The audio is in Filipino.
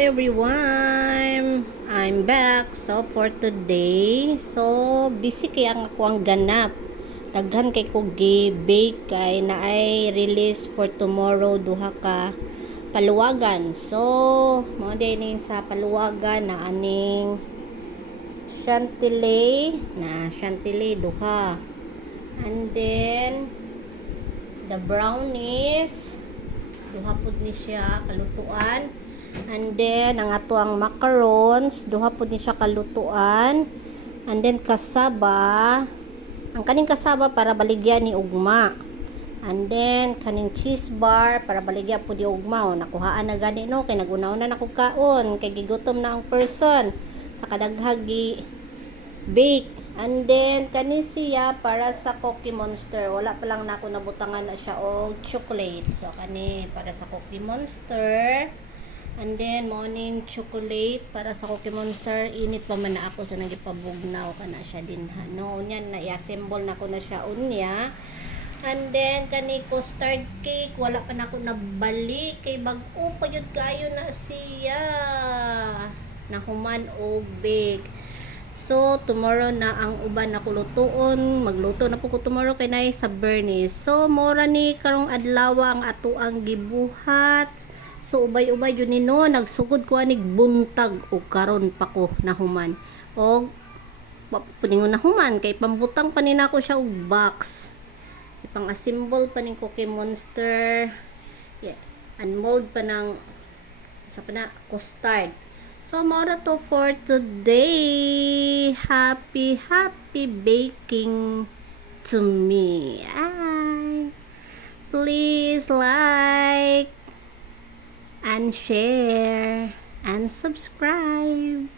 everyone! I'm back. So for today, busy kaya ang ako ang ganap. Daghan kay ko gi-bake kay na ay release for tomorrow duha ka paluwagan. So mo din sa paluwagan na aning chantilly duha. And then the brownies duha pud ni siya kalutuan. And then ang atuang macarons duha pud ni siya kalutuan. And then kasaba, ang kaning kasaba para baligya ni ugma. And then kaning cheese bar para baligya pud ni ugma. O, nakuhaan na gani no kay nagunaw-na nako kaon kay gigutom na ang person sa kadaghagi bake. And then kani siya para sa Cookie Monster. Wala pa lang nako nabutangan na siya og chocolate. So kani para sa Cookie Monster. And then morning chocolate para sa Cookie Monster. Init pa man na ako sa nagipabugnaw kana siya din ha. No, nyan na i-assemble na ko na siya unya. And then kani custard cake wala pa nako nabalik kay bag-o pa yun kayo na siya. Nahuman og bake. So, tomorrow na ang uban na kulutuon. Magluto na po ko tomorrow kay nay sa Bernice. So, mora ni karong adlaw ang ato ang gibuhat. So, ubay-ubay yun ni no. Nagsugod ko anig buntag o karon pa ko nahuman. O, puningon nahuman. Kay pambutang pa nina ko siya og box. Ipang-assemble pa ni Cookie Monster. Yeah. Unmold pa ng sa pa na, custard. So, mora to for today. Happy baking to me. Ay. Please like and share and subscribe.